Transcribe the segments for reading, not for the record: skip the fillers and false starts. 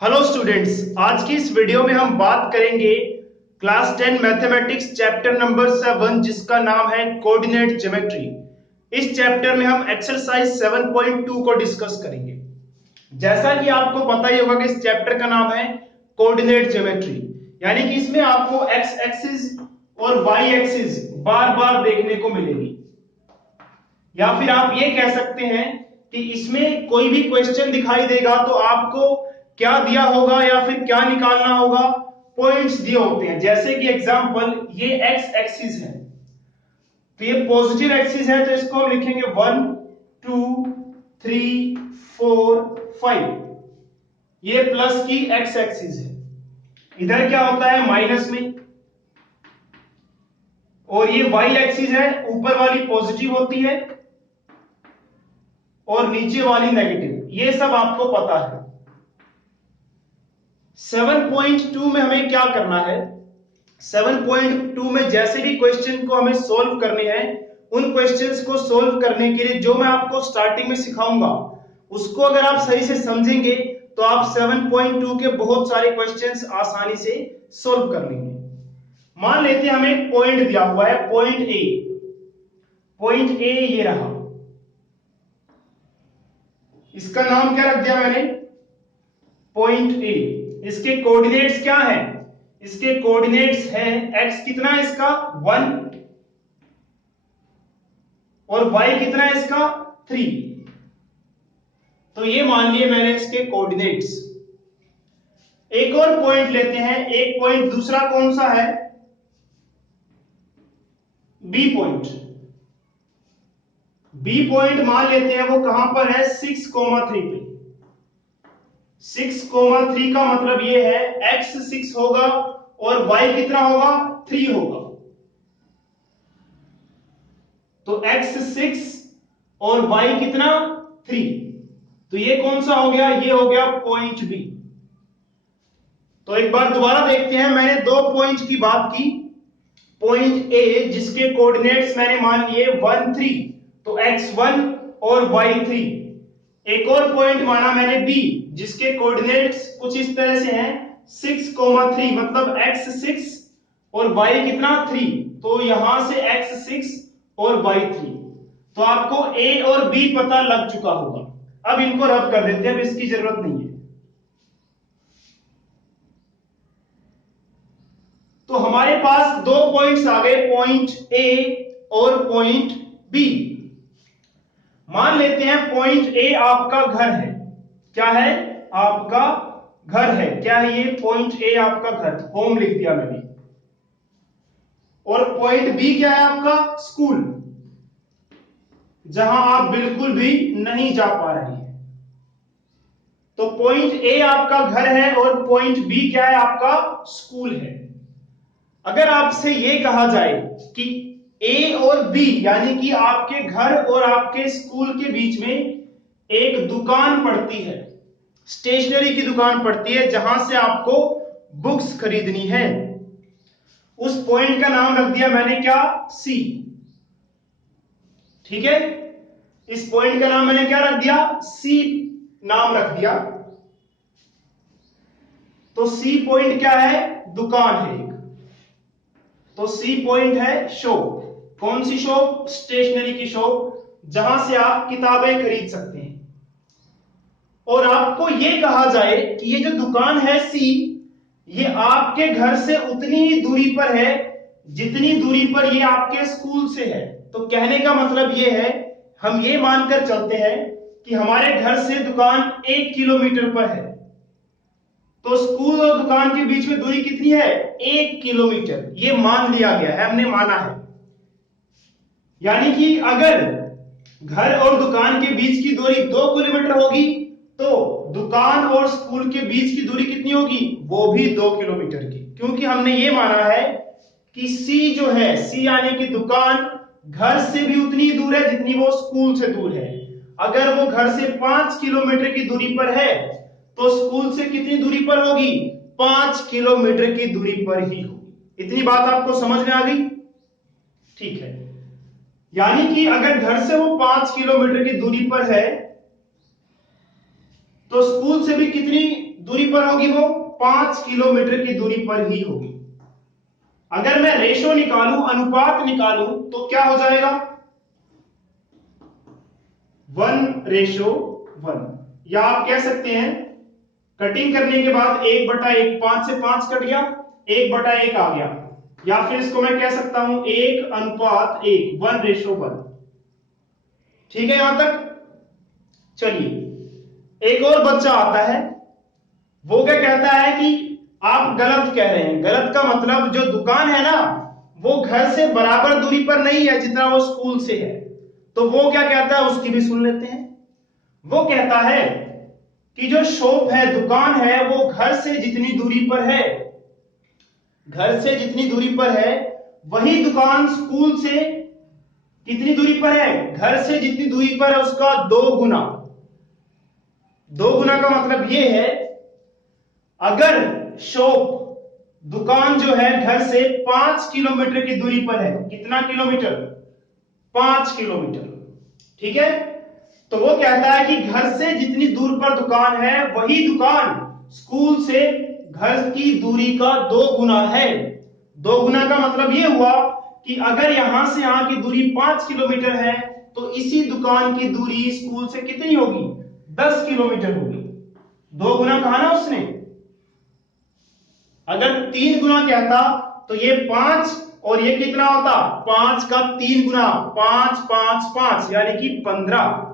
Hello students, आज की इस वीडियो में हम बात करेंगे क्लास 10 मैथमेटिक्स चैप्टर नंबर 7 जिसका नाम है कोऑर्डिनेट ज्योमेट्री। इस चैप्टर में हम एक्सरसाइज 7.2 को डिस्कस करेंगे। जैसा कि आपको पता ही होगा कि इस चैप्टर का नाम है कोऑर्डिनेट ज्योमेट्री, यानी कि इसमें आपको एक्स एक्सिस और वाई एक्सिस बार बार देखने को मिलेगी, या फिर आप ये कह सकते हैं कि इसमें कोई भी क्वेश्चन दिखाई देगा तो आपको क्या दिया होगा या फिर क्या निकालना होगा, पॉइंट्स दिए होते हैं। जैसे कि एग्जांपल, ये एक्स एक्सिस है तो ये पॉजिटिव एक्सिस है, तो इसको हम लिखेंगे 1 2 3 4 5। ये प्लस की एक्स एक्सिस है। इधर क्या होता है माइनस में, और ये वाई एक्सिस है, ऊपर वाली पॉजिटिव होती है और नीचे वाली नेगेटिव। ये सब आपको पता है। 7.2 में हमें क्या करना है, 7.2 में जैसे भी क्वेश्चन को हमें सोल्व करने हैं, उन क्वेश्चंस को सोल्व करने के लिए जो मैं आपको स्टार्टिंग में सिखाऊंगा उसको अगर आप सही से समझेंगे तो आप 7.2 के बहुत सारे क्वेश्चंस आसानी से सोल्व कर लेंगे। मान लेते हैं हमें एक पॉइंट दिया हुआ है, पॉइंट ए। पॉइंट ए ये रहा, इसका नाम क्या रख दिया मैंने, पॉइंट ए। इसके कोऑर्डिनेट्स क्या हैं, इसके कोऑर्डिनेट्स हैं x कितना है इसका 1 और y कितना है इसका 3। तो ये मान लिए मैंने इसके कोऑर्डिनेट्स। एक और पॉइंट लेते हैं, एक पॉइंट दूसरा कौन सा है, बी पॉइंट। बी पॉइंट मान लेते हैं वो कहां पर है, 6,3 पे। 6,3 का मतलब ये है x 6 होगा और y कितना होगा 3 होगा। तो x 6 और y कितना 3। तो ये कौन सा हो गया, ये हो गया पॉइंट बी। तो एक बार दोबारा देखते हैं, मैंने दो पॉइंट की बात की। पॉइंट ए जिसके कोऑर्डिनेट्स मैंने मान लिए 1 3, तो x1 और y3। एक और पॉइंट माना मैंने बी जिसके कोऑर्डिनेट्स कुछ इस तरह से हैं 6,3, मतलब x 6 और y कितना 3। तो यहां से x 6 और y 3। तो आपको a और b पता लग चुका होगा। अब इनको रद्द कर देते हैं, अब इसकी जरूरत नहीं है। तो हमारे पास दो पॉइंट्स आ गए, पॉइंट ए और पॉइंट बी। मान लेते हैं पॉइंट ए आपका घर है। क्या है, आपका घर है। क्या है ये, पॉइंट ए आपका घर, होम लिख दिया मैंने। और पॉइंट बी क्या है आपका, स्कूल, जहां आप बिल्कुल भी नहीं जा पा रहे हैं। तो पॉइंट ए आपका घर है और पॉइंट बी क्या है, आपका स्कूल है। अगर आपसे यह कहा जाए कि ए और बी यानी कि आपके घर और आपके स्कूल के बीच में एक दुकान पड़ती है, स्टेशनरी की दुकान पड़ती है जहां से आपको बुक्स खरीदनी है, उस पॉइंट का नाम रख दिया मैंने क्या, सी। ठीक है, इस पॉइंट का नाम मैंने क्या रख दिया, सी नाम रख दिया। तो सी पॉइंट क्या है, दुकान है एक। तो सी पॉइंट है शॉप। कौन सी शॉप, स्टेशनरी की शॉप, जहां से आप किताबें खरीद सकते हैं। और आपको यह कहा जाए कि ये जो दुकान है सी, ये आपके घर से उतनी ही दूरी पर है जितनी दूरी पर ये आपके स्कूल से है। तो कहने का मतलब ये है, हम ये मानकर चलते हैं कि हमारे घर से दुकान 1 किलोमीटर पर है, तो स्कूल और दुकान के बीच में दूरी कितनी है, 1 किलोमीटर। ये मान लिया गया है, हमने माना है। यानी कि अगर घर और दुकान के बीच की दूरी 2 किलोमीटर होगी तो दुकान और स्कूल के बीच की दूरी कितनी होगी, वो भी 2 किलोमीटर की। क्योंकि हमने ये माना है कि सी जो है, सी यानी कि दुकान, घर से भी उतनी दूर है जितनी वो स्कूल से दूर है। अगर वो घर से 5 किलोमीटर की दूरी पर है तो स्कूल से कितनी दूरी पर होगी, 5 किलोमीटर की दूरी पर ही होगी। इतनी बात आपको समझ में आ गई, ठीक है। यानी कि अगर घर से वो 5 किलोमीटर की दूरी पर है तो स्कूल से भी कितनी दूरी पर होगी? वो 5 किलोमीटर की दूरी पर ही होगी। अगर मैं रेशो निकालूं, अनुपात निकालूं, तो क्या हो जाएगा? 1:1, या आप कह सकते हैं कटिंग करने के बाद 1/1, 5 से 5 कट गया, 1/1 आ गया, या फिर इसको मैं कह सकता हूं 1:1, 1:1। ठीक है यहां तक? चलिए एक और बच्चा आता है, वो क्या कहता है कि आप गलत कह रहे हैं। गलत का मतलब जो दुकान है ना, वो घर से बराबर दूरी पर नहीं है जितना वो स्कूल से है। तो वो क्या कहता है, उसकी भी सुन लेते हैं। वो कहता है कि जो शॉप है, दुकान है, वो घर से जितनी दूरी पर है, घर से जितनी दूरी पर है, वही दुकान स्कूल से कितनी दूरी पर है? घर से जितनी दूरी पर है उसका 2 गुना। 2 गुना का मतलब ये है, अगर शॉप, दुकान जो है घर से 5 किलोमीटर की दूरी पर है, कितना किलोमीटर? 5 किलोमीटर। ठीक है, तो वो कहता है कि घर से जितनी दूर पर दुकान है, वही दुकान स्कूल से घर की दूरी का 2 गुना है। 2 गुना का मतलब ये हुआ कि अगर यहां से यहां की दूरी 5 किलोमीटर है, तो इसी दुकान की दूरी स्कूल से कितनी होगी? 10 किलोमीटर होगी। 2 गुना कहा ना उसने। अगर 3 गुना कहता तो ये 5 और ये कितना होता? 5 का 3 गुना, 5 5 5 यानी कि 15।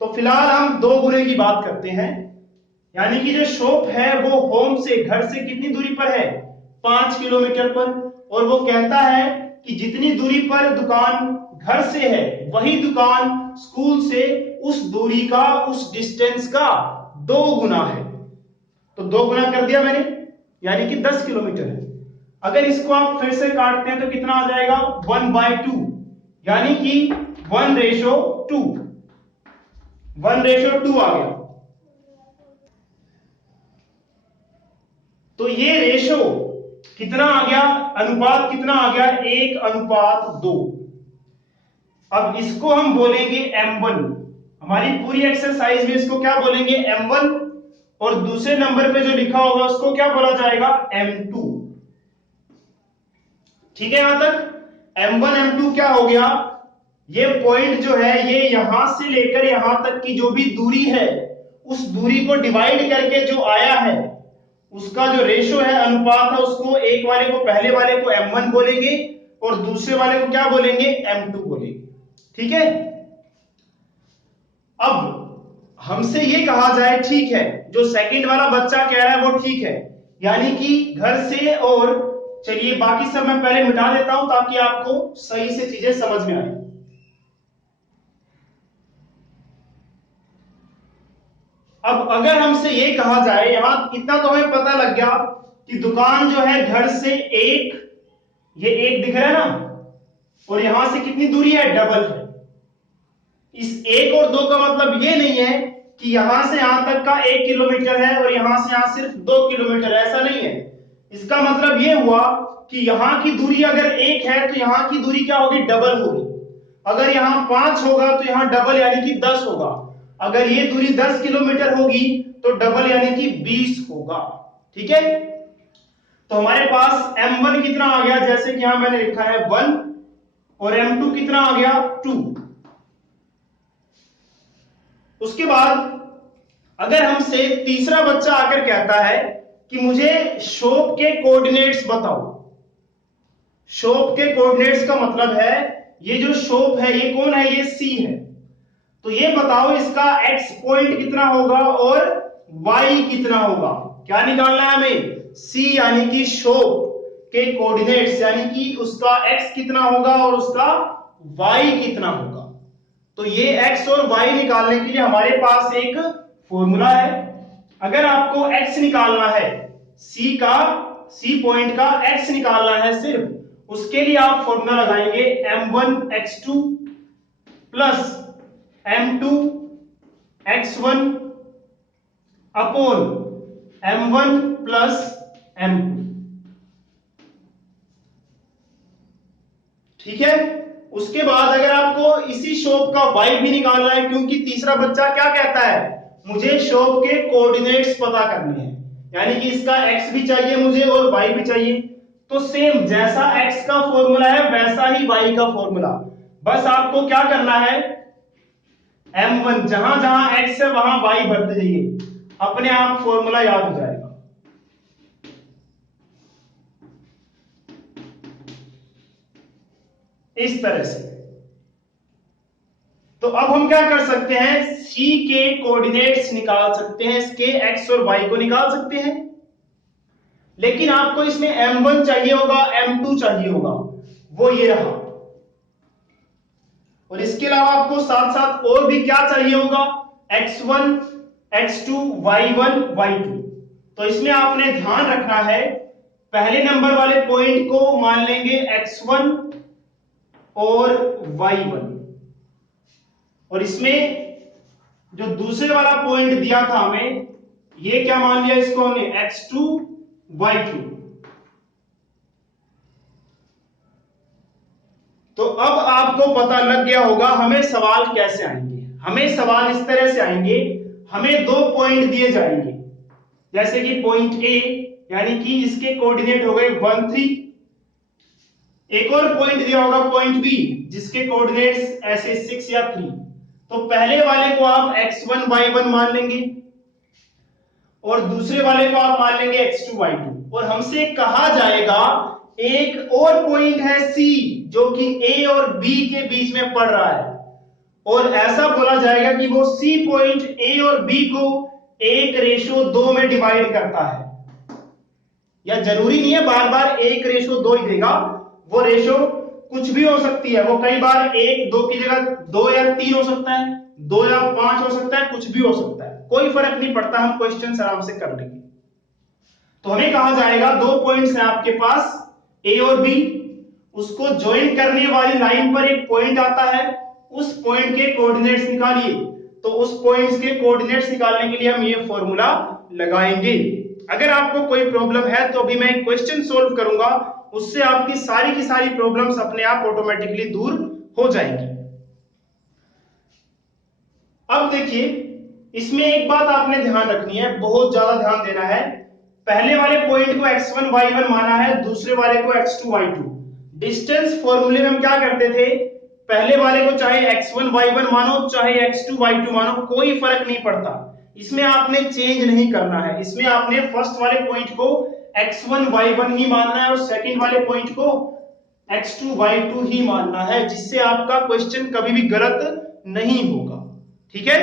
तो फिलहाल हम 2 गुने की बात करते हैं, यानी कि जो शॉप है वो होम से, घर से कितनी दूरी पर है? 5 किलोमीटर पर। और वो कहता है कि जितनी दूरी पर दुकान घर से है, वही दुकान स्कूल से उस दूरी का, उस डिस्टेंस का 2 गुना है। तो 2 गुना कर दिया मैंने, यानी कि 10 किलोमीटर है। अगर इसको आप फिर से काटते हैं तो कितना आ जाएगा? 1/2, यानी कि 1:2, 1:2 आ गया। तो ये रेशो कितना आ गया? अनुपात कितना आ गया? 1:2। अब इसको हम बोलेंगे M1। हमारी पूरी एक्सरसाइज में इसको क्या बोलेंगे? M1। और दूसरे नंबर पे जो लिखा होगा उसको क्या बोला जाएगा? M2। ठीक है यहां तक? M1 M2 क्या हो गया? ये पॉइंट जो है, ये यहां से लेकर यहां तक की जो भी दूरी है, उस दूरी को डिवाइड करके जो आया है, उसका जो रेशो है, अनुपात है, उसको एक वाले को, पहले वाले को M1 बोलेंगे और दूसरे वाले को क्या बोलेंगे? M2 बोलेंगे। ठीक है, अब हमसे ये कहा जाए, ठीक है, जो सेकंड वाला बच्चा कह रहा है वो ठीक है, यानी कि घर से, और चलिए बाकी सब मैं पहले मिटा देता हूं ताकि आपको सही से चीजें समझ में आए। अब अगर हमसे ये कहा जाए, यहां इतना तो हमें पता लग गया कि दुकान जो है घर से 1, ये 1 दिख रहा है ना, और यहां से कितनी दूरी है? डबल है। इस 1 और 2 का मतलब ये नहीं है कि यहां से यहां तक का 1 किलोमीटर है और यहां से यहां सिर्फ 2 किलोमीटर, ऐसा नहीं है। इसका मतलब ये हुआ कि यहां की दूरी अगर 1 है तो यहां की दूरी क्या होगी? डबल होगी। अगर यहां 5 होगा तो यहां डबल यानी कि 10 होगा। अगर ये दूरी 10 किलोमीटर होगी तो डबल यानी कि 20 होगा। ठीक है, तो हमारे पास M1 कितना आ गया? जैसे कि यहां मैंने लिखा है 1, और M2 कितना आ गया? 2। उसके बाद अगर हमसे तीसरा बच्चा आकर कहता है कि मुझे शॉप के कोऑर्डिनेट्स बताओ। शॉप के कोऑर्डिनेट्स का मतलब है, ये जो शॉप है ये कौन है? ये C है। तो ये बताओ इसका x पॉइंट कितना होगा और y कितना होगा। क्या निकालना है हमें? C यानी कि शॉप के कोऑर्डिनेट्स, यानी कि उसका x कितना होगा और उसका y कितना होगा। तो ये x और y निकालने के लिए हमारे पास एक फॉर्मूला है। अगर आपको x निकालना है, C पॉइंट का x निकालना है सिर्फ, उसके लिए आप फॉर्मूला लगाएंगे M1x2 plus M2x1 upon M1 plus M2। ठीक है, उसके बाद अगर आपको इसी शॉप का y भी निकालना है, क्योंकि तीसरा बच्चा क्या कहता है? मुझे शॉप के कोऑर्डिनेट्स पता करने हैं, यानी कि इसका x भी चाहिए मुझे और y भी चाहिए। तो सेम जैसा x का फॉर्मूला है वैसा ही y का फॉर्मूला, बस आपको क्या करना है, m1 जहां जहां x है वहां y भरते जाइए, अपने आप फॉर्मूला याद हो जाएगा। इस तरह से। तो अब हम क्या कर सकते हैं, c के कोऑर्डिनेट्स निकाल सकते हैं, इसके x और y को निकाल सकते हैं। लेकिन आपको इसमें m1 चाहिए होगा, m2 चाहिए होगा, वो ये रहा। और इसके अलावा आपको साथ साथ और भी क्या चाहिए होगा, x1 x2 y1 y2। तो इसमें आपने ध्यान रखना है, पहले नंबर वाले पॉइंट को मान लेंगे x1 और y1, और इसमें जो दूसरे वाला पॉइंट दिया था हमें, ये क्या मान लिया इसको हमने, x2 y2। तो अब आपको पता लग गया होगा हमें सवाल कैसे आएंगे। हमें सवाल इस तरह से आएंगे, हमें दो पॉइंट दिए जाएंगे, जैसे कि पॉइंट ए यानी कि इसके कोऑर्डिनेट हो गए 1 3, एक और पॉइंट दिया होगा पॉइंट बी जिसके कोऑर्डिनेट्स ऐसे 6 या 3। तो पहले वाले को आप x1 y1 मान लेंगे और दूसरे वाले को आप मान लेंगे x2 y2। और हमसे कहा जाएगा एक और पॉइंट है C जो कि A और B के बीच में पड़ रहा है, और ऐसा बोला जाएगा कि वो C पॉइंट A और B को 1:2 में डिवाइड करता है। या जरूरी नहीं है बार बार 1:2 ही देगा, वो रेशो कुछ भी हो सकती है, वो कई बार 1 2 की जगह 2 या 3 हो सकता है, 2 या 5 हो सकता है, कुछ भी हो सकता है, कोई फर्क नहीं पड़ता, हम क्वेश्चन आराम से कर लेंगे। तो हमें कहा जाएगा दो पॉइंट्स हैं आपके पास A और B, उसको ज्वाइन करने वाली लाइन पर एक पॉइंट आता है, उस पॉइंट के कोऑर्डिनेट्स निकालिए। तो उस पॉइंट्स के कोऑर्डिनेट्स निकालने के लिए हम ये फॉर्मूला लगाएंगे। अगर आपको कोई प्रॉब्लम है तो अभी मैं एक क्वेश्चन सोल्व करूंगा, उससे आपकी सारी की सारी प्रॉब्लम्स अपने आप ऑटोमेटिकली दूर हो जाएंगी। अब देखिए, इसमें एक बात आपने ध्यान रखनी है, बहुत ज्यादा ध्यान देना है। पहले वाले पॉइंट को x1 y1 माना है, दूसरे वाले को x2 y2। डिस्टेंस फॉर्मूले में हम क्या करते थे, पहले वाले को चाहे x1 y1 मानो चाहे x2 y2 मानो, कोई फर्क नहीं पड़ता, इसमें आपने चेंज नहीं करना है। इसमें आपने फर्स्ट वाले पॉइंट को x1 y1 ही मानना है और सेकंड वाले पॉइंट को x2 y2 ही मानना है, जिससे आपका क्वेश्चन कभी भी गलत नहीं होगा। ठीक है,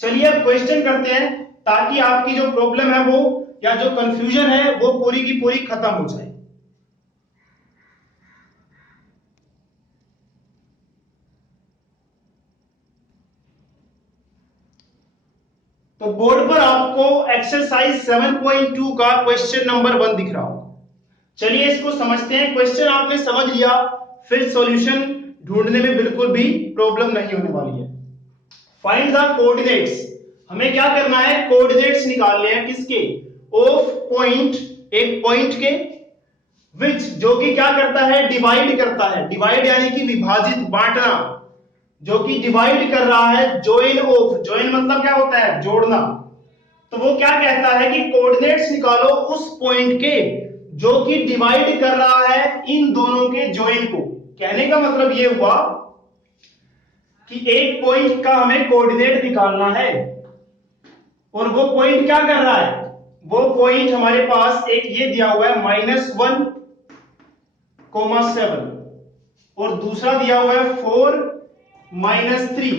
चलिए अब क्वेश्चन करते हैं, ताकि आपकी जो प्रॉब्लम है वो या जो कंफ्यूजन है वो पूरी की पूरी खत्म हो जाए। तो बोर्ड पर आपको एक्सरसाइज 7.2 का क्वेश्चन नंबर 1 दिख रहा होगा। चलिए इसको समझते हैं। क्वेश्चन आपने समझ लिया, फिर सॉल्यूशन ढूंढने में बिल्कुल भी प्रॉब्लम नहीं होने वाली है। फाइंड द कोऑर्डिनेट्स, हमें क्या करना है, कोऑर्डिनेट्स निकालने हैं किसके, ऑफ पॉइंट, एक पॉइंट के, विच जो कि क्या करता है, डिवाइड करता है। डिवाइड यानी कि विभाजित, बांटना, जो कि डिवाइड कर रहा है जॉइन ऑफ, जॉइन मतलब क्या होता है, जोड़ना। तो वो क्या कहता है कि कोऑर्डिनेट्स निकालो उस पॉइंट के जो कि डिवाइड कर रहा है इन दोनों के जॉइन को। कहने का मतलब ये हुआ कि एक पॉइंट का हमें कोऑर्डिनेट निकालना है, और वो पॉइंट क्या कर रहा है, वो पॉइंट हमारे पास एक ये दिया हुआ है -1, 7, और दूसरा दिया हुआ है 4 -3।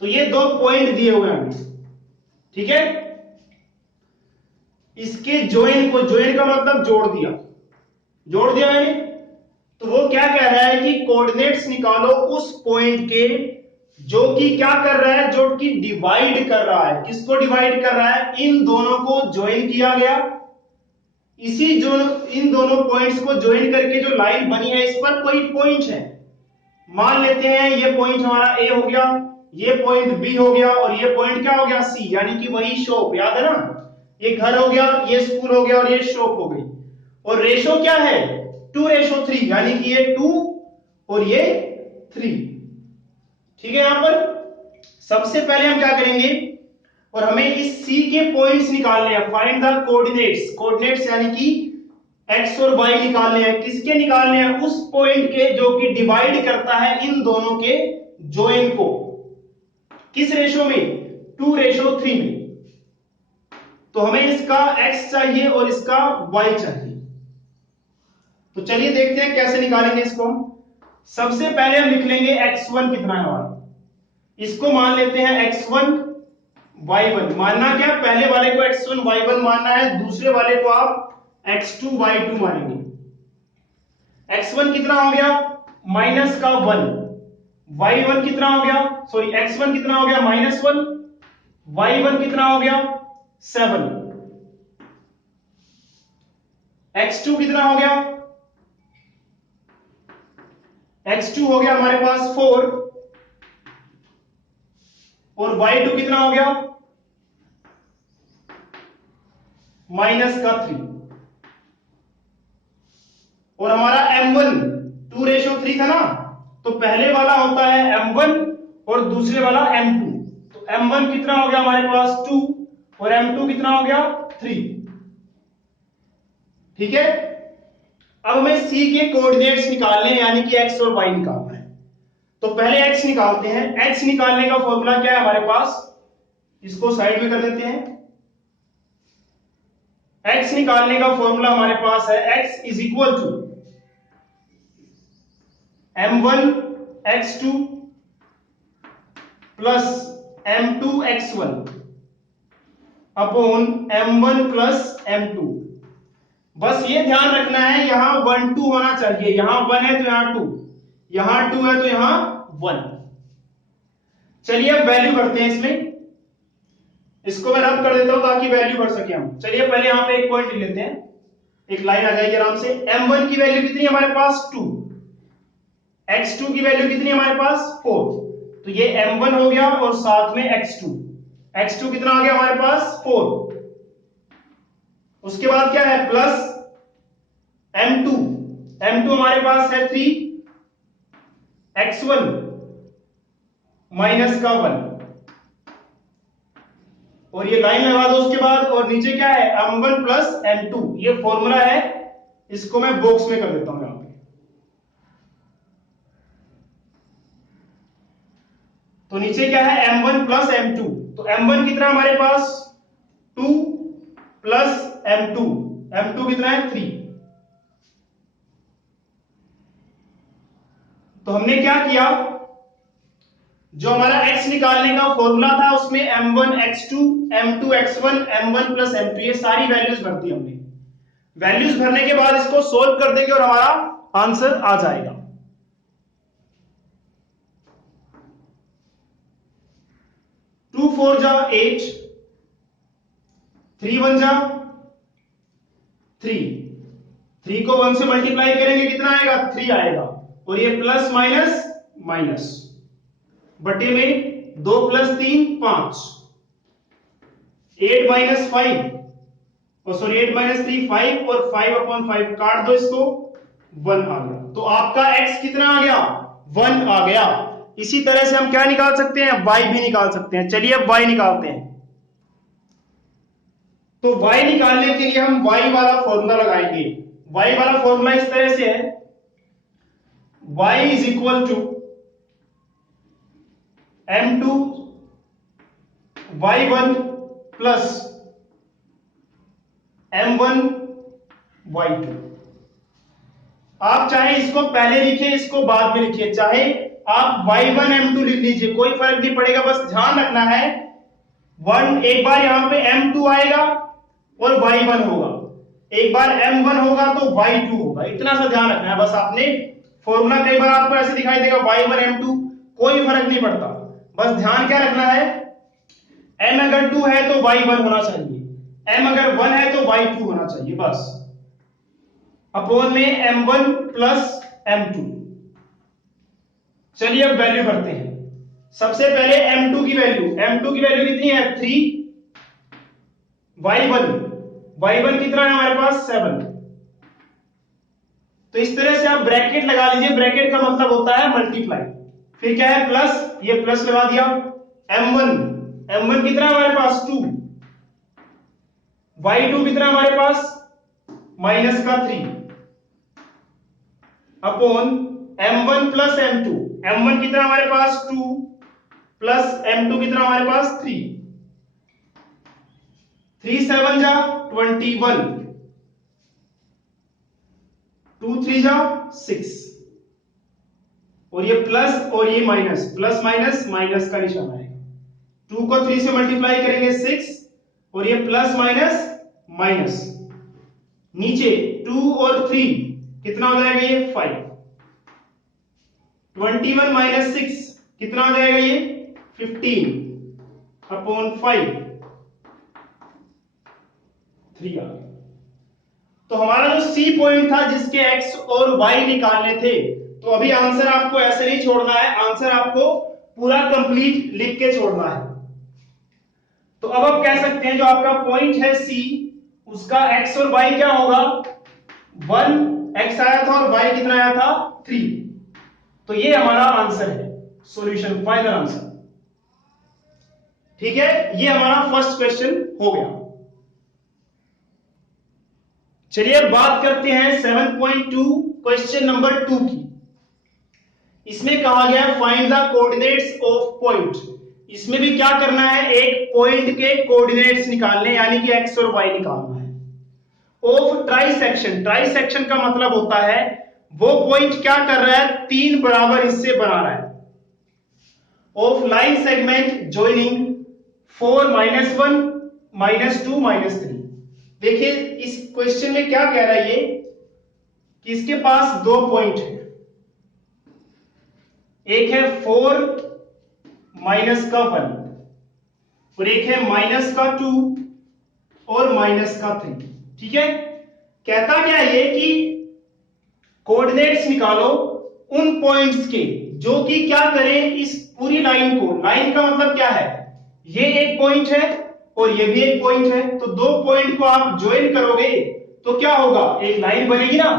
तो ये दो पॉइंट दिए हुए हैं, ठीक है। इसके जॉइन को, जॉइन का मतलब जोड़ दिया, जोड़ दिया मैंने। तो वो क्या कह रहा है कि कोऑर्डिनेट्स निकालो उस पॉइंट के जो कि क्या कर रहा है, जो कि डिवाइड कर रहा है। किसको डिवाइड कर रहा है, इन दोनों को ज्वाइन किया गया। इसी जो इन दोनों पॉइंट्स को ज्वाइन करके जो लाइन बनी है, इस पर कोई पॉइंट है, मान लेते हैं ये पॉइंट हमारा ए हो गया, ये पॉइंट बी हो गया, और ये पॉइंट क्या हो गया, सी, यानी कि वही शॉप, याद है ना, ये घर हो गया, ये स्कूल हो गया और ये शॉप हो गई। और रेशो क्या है, 2:3, यानी कि ये 2 और ये 3। ठीक है। यहां पर सबसे पहले हम क्या करेंगे, और हमें इस C के पॉइंट्स निकालने हैं। फाइंड द कोऑर्डिनेट्स, कोऑर्डिनेट्स यानी कि x और y निकालने हैं। किसके निकालने हैं? उस पॉइंट के जो कि डिवाइड करता है इन दोनों के जोइन को। किस रेशो में? 2:3 में। तो हमें इसका x चाहिए और इसका y चाहिए। तो चलिए देखते हैं कैसे निकालेंगे इसको हम। सबसे पहले हम लिख लेंगे x1 कितना है हमारा। इसको मान लेते हैं x1 y1। मानना क्या? पहले वाले को x1 y1 मानना है, दूसरे वाले को आप x2 y2 मानेंगे। x1 कितना हो गया? माइनस का 1। y1 कितना हो गया? सॉरी, x1 कितना हो गया? -1। y1 कितना हो गया? 7। x2 कितना हो गया? x2 हो गया हमारे पास 4 और y2 कितना हो गया? -3। और हमारा m1 2:3 था ना, तो पहले वाला होता है m1 और दूसरे वाला m2। तो m1 कितना हो गया हमारे पास? 2 और m2 कितना हो गया? 3। ठीक है। अब हमें C के कोऑर्डिनेट्स निकालने हैं, यानी कि x और y निकालना है। तो पहले x निकालते हैं। x निकालने का फॉर्मूला क्या है हमारे पास? इसको साइड में कर देते हैं। x निकालने का फॉर्मूला हमारे पास है x is equal to m1 x2 plus m2 x1 upon m1 plus m2। बस ये ध्यान रखना है, यहां 1 2 होना चाहिए। यहां 1 है तो यहां 2, यहां 2 है तो यहां 1। चलिए अब वैल्यू करते हैं इसमें। इसको मैं रब कर देता हूं ताकि वैल्यू कर सके हम। चलिए पहले यहां पे एक पॉइंट लिख लेते हैं, एक लाइन आ जाएगी आराम से। m1 की वैल्यू कितनी है हमारे पास? 2। x2 की वैल्यू कितनी है हमारे पास? 4। तो ये m1 हो गया और साथ में x2। x2 कितना आ गया हमारे पास? 4। उसके बाद क्या है? Plus m2। m2 हमारे पास है 3, x1 माइनस का 1। और ये लाइन लगा दो उसके बाद, और नीचे क्या है? m1 plus m2। ये फॉर्मूला है, इसको मैं बॉक्स में कर देता हूं यहां पे। तो नीचे क्या है? m1 plus m2। तो m1 कितना हमारे पास? 2 प्लस m2। m2 कितना है? 3। तो हमने क्या किया, जो हमारा x निकालने का फॉर्मूला था उसमें m1 x2 m2 x1 m1 plus m2 ये सारी वैल्यूज भर दी हमने। वैल्यूज भरने के बाद इसको सोल्व कर देंगे और हमारा आंसर आ जाएगा। 2 4 जा 8, 3 1 जा 3। 3 को 1 से मल्टीप्लाई करेंगे कितना आएगा? 3 आएगा। और ये प्लस माइनस माइनस बटे में 2 प्लस 3 5। 8 माइनस 5 और सॉरी 8 माइनस 3 5 और 5/5 काट दो इसको, 1 आ गया। तो आपका x कितना आ गया? 1 आ गया। इसी तरह से हम क्या निकाल सकते हैं? y भी निकाल सकते हैं। चलिए अब y निकालते हैं। तो y निकालने के लिए हम y वाला फॉर्मूला लगाएंगे। y वाला फॉर्मूला इस तरह से है, y is equal to m2 y1 plus m1 y2। आप चाहे इसको पहले लिखिए, इसको बाद में लिखिए, चाहे आप y1 m2 लिख लीजिए, कोई फर्क नहीं पड़ेगा। बस ध्यान रखना है, एक बार यहां पे m2 आएगा और y1 होगा, एक बार m1 होगा तो y2 होगा। इतना सा ध्यान रखना है बस आपने। फॉर्मूला कई बार आपको ऐसे दिखाई देगा y1 m2, कोई फर्क नहीं पड़ता। बस ध्यान क्या रखना है, m अगर 2 है तो y1 होना चाहिए, m अगर 1 है तो y2 होना चाहिए बस। अपोन में m1 प्लस m2। चलिए अब वैल्यू करते हैं। सबसे पहले m2 की वैल्यू कितनी है? 3। y1 कितना है हमारे पास? 7। तो इस तरह से आप ब्रैकेट लगा लीजिए, ब्रैकेट का मतलब होता है मल्टीप्लाई। फिर क्या है? प्लस, ये प्लस लगा दिया। m1 m1 कितना है हमारे पास 2, y2 कितना है हमारे पास माइनस का 3 upon m1 plus m2, m1 कितना हमारे पास 2 प्लस m2 कितना हमारे पास 3, 3 7 जा 21, 2 3 जा 6, और ये प्लस और ये माइनस, प्लस माइनस माइनस का निशान आएगा, 2 को 3 से मल्टीप्लाई करेंगे 6, और ये प्लस माइनस माइनस, नीचे 2 और 3 कितना हो जाएगा ये 5, 21 माइनस 6 कितना हो जाएगा ये 15 अपॉन 5, 3 आ गया। तो हमारा जो सी पॉइंट था जिसके एक्स और वाई निकालने थे, तो अभी आंसर आपको ऐसे नहीं छोड़ना है, आंसर आपको पूरा कंप्लीट लिख के छोड़ना है। तो अब आप कह सकते हैं जो आपका पॉइंट है सी, उसका एक्स और वाई क्या होगा, 1 एक्स आया था और वाई कितना आया था 3। तो ये हमारा आंसर है, सॉल्यूशन, फाइनल आंसर। ठीक है, ये हमारा फर्स्ट क्वेश्चन हो गया। चलिए बात करते हैं 7.2 क्वेश्चन नंबर 2 की। इसमें कहा गया find the coordinates of point. इसमें भी क्या करना है, एक पॉइंट के कोऑर्डिनेट्स निकालने, यानी कि एक्स और वाई निकालना है। ऑफ ट्राइसेक्शन, ट्राइसेक्शन का मतलब होता है वो पॉइंट क्या कर रहा है, 3 बराबर हिस्से बना रहा है। Of line segment joining 4 -1 -2 -3। देखिए इस क्वेश्चन में क्या कह रहा है ये, कि इसके पास 2 पॉइंट है, एक है 4 माइनस का 1 और एक है माइनस का 2 और माइनस का 3। ठीक है, कहता क्या है ये कि कोऑर्डिनेट्स निकालो उन पॉइंट्स के जो कि क्या करें इस पूरी लाइन को, लाइन का मतलब क्या है, ये एक पॉइंट है और ये भी एक पॉइंट है, तो 2 पॉइंट को आप ज्वाइन करोगे तो क्या होगा, एक लाइन बनेगी ना।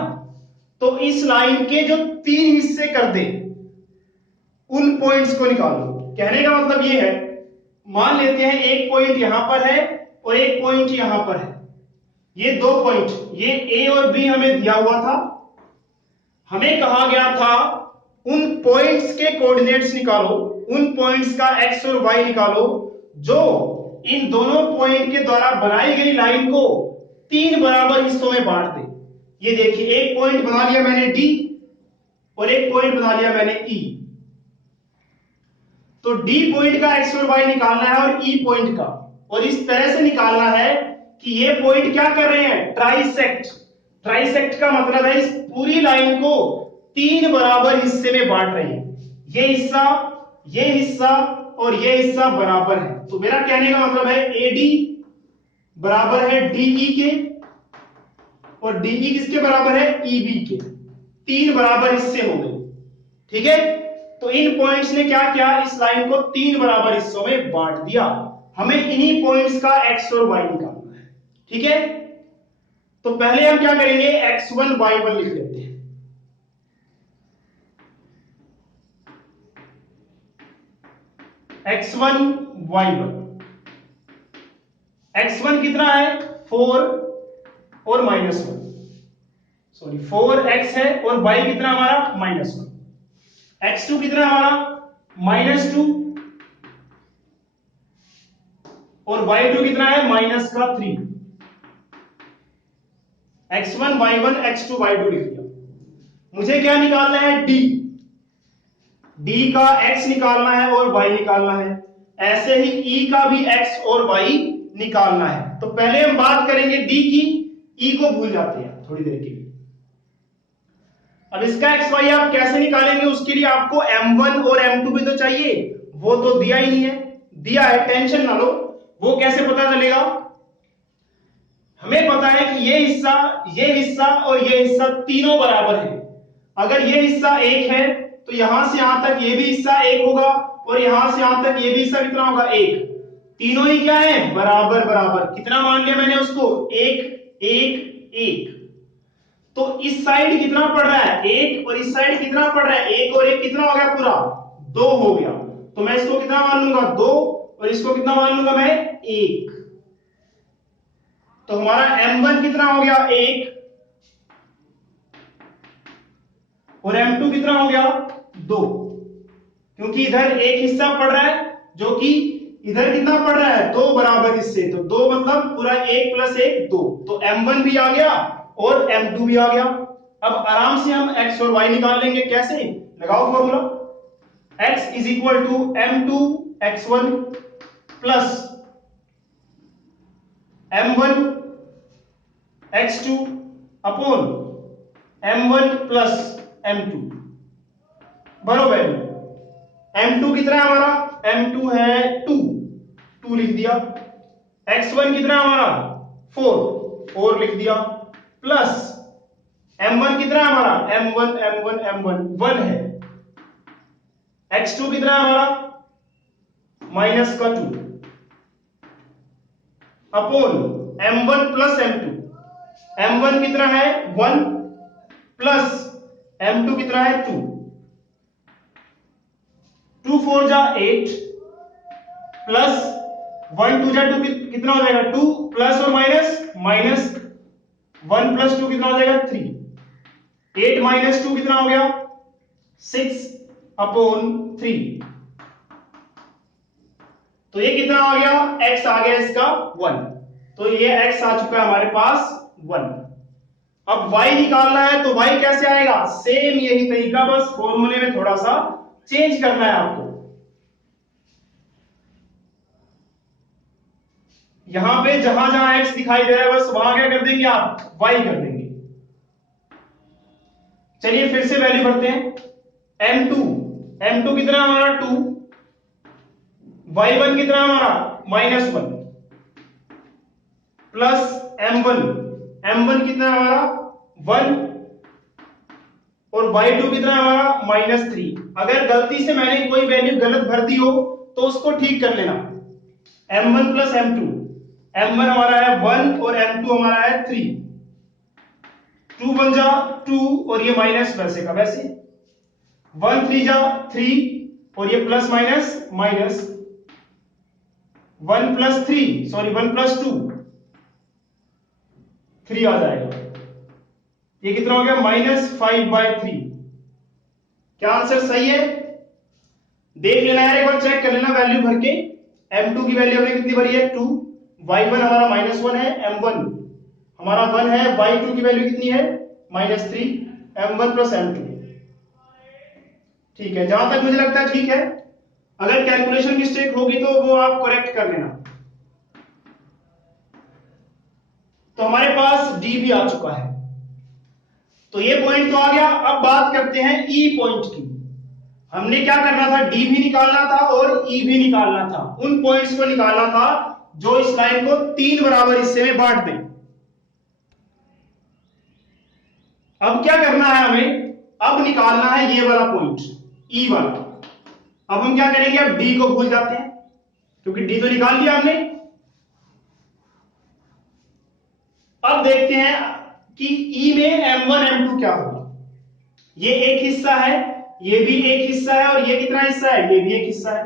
तो इस लाइन के जो 3 हिस्से कर दे उन पॉइंट्स को निकालो। कहने का मतलब ये है, मान लेते हैं एक पॉइंट यहां पर है और एक पॉइंट यहां पर है, ये 2 पॉइंट, ये ए और बी हमें दिया हुआ था। हमें कहा गया था उन पॉइंट्स के कोऑर्डिनेट्स निकालो, उन पॉइंट्स का एक्स और वाई निकालो जो इन दोनों पॉइंट के द्वारा बनाई गई लाइन को 3 बराबर हिस्सों में बांट दे। ये देखिए एक पॉइंट बना लिया मैंने डी और एक पॉइंट बना लिया मैंने ई। तो डी पॉइंट का एक्स और वाई निकालना है और ई पॉइंट का, और इस तरह से निकालना है कि ये पॉइंट क्या कर रहे हैं, ट्राइसेक्ट। ट्राइसेक्ट का मतलब है इस पूरी लाइन को 3 बराबर हिस्से में बांट रहे हैं। ये हिस्सा और ये हिस्सा बराबर है। तो मेरा कहने का मतलब है एडी बराबर है डीई के और डीई किसके बराबर है, ईबी के। 3 बराबर हिस्से हो गए। ठीक है, तो इन पॉइंट्स ने क्या किया, इस लाइन को 3 बराबर हिस्सों में बांट दिया। हमें इन्हीं पॉइंट्स का एक्स और वाई निकालना है। ठीक है, तो पहले हम क्या करेंगे, x1 y1 लिख लेते हैं। x1 y1, x1 कितना है 4 और -1, सॉरी 4x है और y कितना हमारा -1, x2 कितना हमारा -2 और y2 कितना है -3। x1 y1 x2 y2 लिख दिया। मुझे क्या निकालना है, d का x निकालना है और y निकालना है। ऐसे ही e का भी x और y निकालना है। तो पहले हम बात करेंगे d की, e को भूल जाते हैं थोड़ी देर के लिए। अब इसका x y आप कैसे निकालेंगे, उसके लिए आपको m1 और m2 भी तो चाहिए, वो तो दिया ही नहीं है। दिया है, टेंशन ना लो, वो कैसे पता चलेगा। हमें पता है कि ये हिस्सा और ये हिस्सा तीनों बराबर है। अगर ये हिस्सा 1 है तो यहां से यहां तक ये भी हिस्सा 1 होगा और यहां से यहां तक ये भी हिस्सा कितना होगा, 1। तीनों ही क्या है, बराबर बराबर। कितना मान लिया मैंने उसको, 1 1 1। तो इस साइड कितना पड़ रहा है, 1, और इस साइड कितना पड़ रहा है, 1 और 1 कितना हो गया, पूरा 2 हो गया। तो मैं इसको कितना मान लूंगा, 2, और इसको कितना मान लूंगा मैं 1। तो हमारा m1 कितना हो गया 1 और m2 कितना हो गया 2, क्योंकि इधर एक हिस्सा पड़ रहा है जो कि इधर कितना पड़ रहा है 2 बराबर हिस्से, तो 2 मतलब पूरा 1 + 1 2, तो m1 भी आ गया और m2 भी आ गया। अब आराम से हम x और y निकाल लेंगे। कैसे? लगाओ formula, x = m2 x1 plus m1 x2 upon m1 plus m2 बराबर m2 कितना है हमारा, m2 है 2 लिख दिया, x1 कितना है हमारा 4 लिख दिया, प्लस m1 कितना है हमारा m1 1 है, x2 कितना है हमारा -2 upon m1 plus m2, m1 कितना है 1 प्लस m2 कितना है 2, 2 4 जा 8 प्लस 1 2 जा 2 कितना हो जाएगा 2 प्लस और माइनस 1 + 2 कितना हो जाएगा 3, 8 - 2 कितना हो गया 6 अपॉन 3। तो ये कितना आ गया x आ गया इसका 1, तो ये x आ चुका है हमारे पास 1। अब y निकालना है, तो y कैसे आएगा, सेम यही तरीका, बस फॉर्मूले में थोड़ा सा चेंज करना है आपको। यहां पे जहां जहां x दिखाई दे रहा है बस वहां क्या कर देंगे आप y कर देंगे। चलिए फिर से वैल्यू भरते हैं, m2 कितना हमारा 2, y1 कितना हमारा -1 प्लस m1 कितना हमारा 1 और y2 कितना हमारा -3। अगर गलती से मैंने कोई वैल्यू गलत भर दी हो तो उसको ठीक कर लेना। m1 प्लस m2, m1 हमारा है 1 और m2 हमारा है 3, 2 1 जा 2 और ये माइनस वैसे का वैसे, 1 3 जा 3 और ये प्लस माइनस 1 + 3 सॉरी 1 + 2 3 आ जाएगा। ये कितना हो गया -5/3। क्या आंसर सही है? देख लेना है, एक बार चेक कर लेना वैल्यू भर के। m2 की वैल्यू हमने कितनी भरी है 2, y1 हमारा -1 है, m1 हमारा 1 है, y2 की वैल्यू कितनी है -3, m1 प्लस m2। ठीक है, जहां तक मुझे लगता है ठीक है। अगर कैलकुलेशन मिस्टेक होगी तो वो आप करेक्ट कर लेना। तो हमारे पास d भी आ चुका है, तो ये पॉइंट तो आ गया। अब बात करते हैं e पॉइंट की। हमने क्या करना था, d भी निकालना था और e भी निकालना था। उन पॉइंट्स को निकालना था जो इस लाइन को 3 बराबर हिस्से में बांट दें। अब क्या करना है हमें, अब निकालना है ये वाला पॉइंट e वाला। अब हम क्या करेंगे, अब d को भूल जाते हैं क्योंकि d तो निकाल लिया हमने। अब देखते हैं कि e में m1 m2 क्या होगा। ये एक हिस्सा है, ये भी एक हिस्सा है और ये कितना हिस्सा है, ये भी एक हिस्सा है।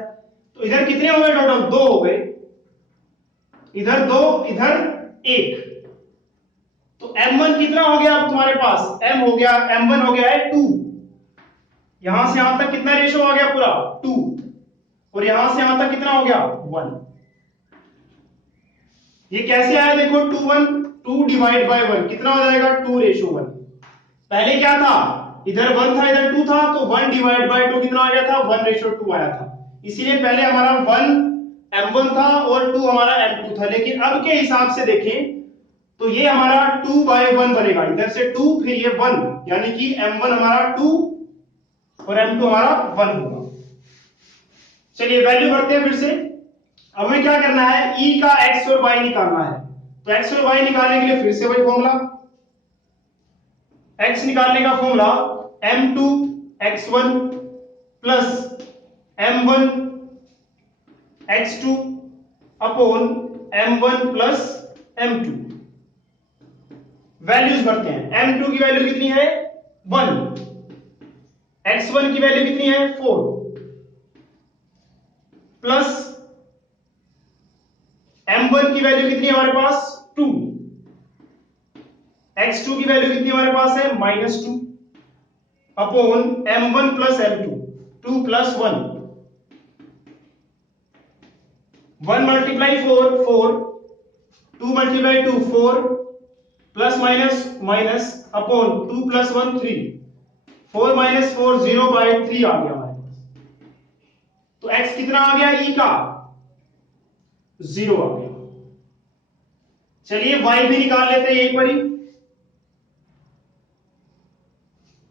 तो इधर कितने हो गए टोटल, 2 हो गए, इधर 2 इधर 1। तो m1 कितना हो गया अब तुम्हारे पास, m हो गया m1 हो गया है 2, यहां से यहां तक कितना रेशो आ गया पूरा 2, और यहां से यहां तक कितना हो गया 1। ये कैसे आया देखो, 2 1 2 डिवाइड बाय 1 कितना हो जाएगा 2:1। पहले क्या था, इधर 1 था इधर 2 था, तो 1 डिवाइड बाय 2 कितना आ गया था 1:2 आया था। इसीलिए पहले हमारा 1 m1 था और 2 हमारा m2 था। लेकिन अब के हिसाब से देखें तो ये हमारा 2/1 बनेगा, इधर से 2 फिर ये 1, यानी कि m1 हमारा 2 और m2 हमारा 1 होगा। चलिए वैल्यू भरते हैं फिर से। अब हमें क्या करना है, e का x और y निकालना है। तो x और y निकालने के लिए फिर से वही फॉर्मूला, x निकालने का formula m2 x1 plus m1 x2 upon m1 plus m2। Values भरते हैं। m2 की वैल्यू कितनी है 1, x1 की वैल्यू कितनी है 4 प्लस m1 की वैल्यू कितनी है हमारे पास 2, x2 की वैल्यू कितनी हमारे पास है -2 upon m1 plus m2, 2 plus 1, 1 multiply 4 4, 2 multiply 2 4, plus minus minus upon 2 plus 1 3, 4 minus 4 0 by 3 आ गया हमारे पास। तो x कितना आ गया e का 0 आ गया। चलिए y भी निकाल लेते हैं यहीं पर ही।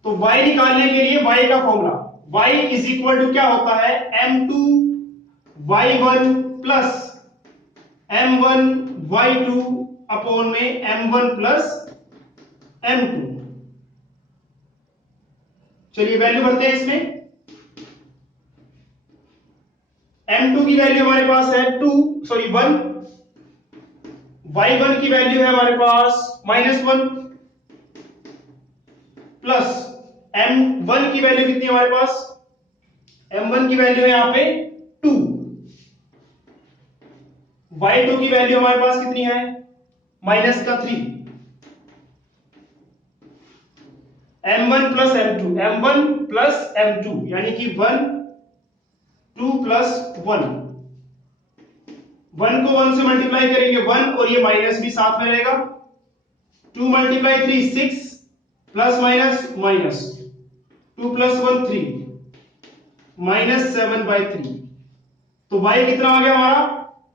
तो y निकालने के लिए y का formula y is equal to क्या होता है m2 y1 plus m1 y2 upon में m1 प्लस m2। चलिए वैल्यू भरते हैं इसमें। m2 की वैल्यू हमारे पास है 1, y1 की वैल्यू है हमारे पास -1 प्लस m1 की वैल्यू कितनी है हमारे पास, m1 की वैल्यू है यहां पे 2, y2 की वैल्यू हमारे पास कितनी है -3, m1 plus m2, m1 plus m2 यानी कि 1 2 प्लस 1, 1 को 1 से मल्टीप्लाई करेंगे 1 और ये माइनस भी साथ में रहेगा, 2 multiply 3 6 plus minus minus 2 plus 1 3 -7/3। तो y कितना आ गया हमारा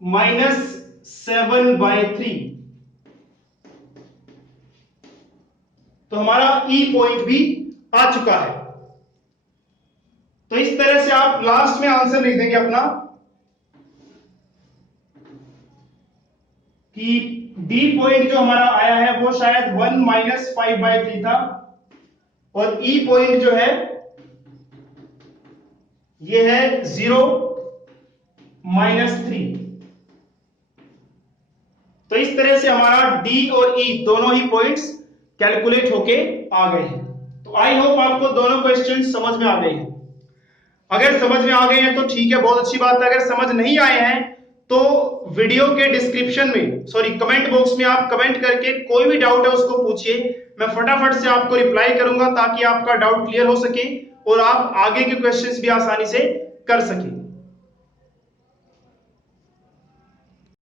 -7/3। तो हमारा ई पॉइंट भी आ चुका है। तो इस तरह से आप लास्ट में आंसर लिख देंगे अपना कि डी पॉइंट जो हमारा आया है वो शायद 1 -5/3 था और ई पॉइंट जो है ये है 0 -3। तो इस तरह से हमारा डी और ई दोनों ही पॉइंट्स कैलकुलेट होके आ गए हैं। तो आई होप आपको दोनों क्वेश्चन समझ में आ गए हैं। अगर समझ में आ गए हैं तो ठीक है, बहुत अच्छी बात है। अगर समझ नहीं आए हैं तो वीडियो के डिस्क्रिप्शन में कमेंट बॉक्स में आप कमेंट करके कोई भी डाउट है उसको पूछिए, मैं फटाफट से आपको रिप्लाई करूंगा ताकि आपका डाउट क्लियर हो सके और आप आगे के क्वेश्चंस भी आसानी से कर सके।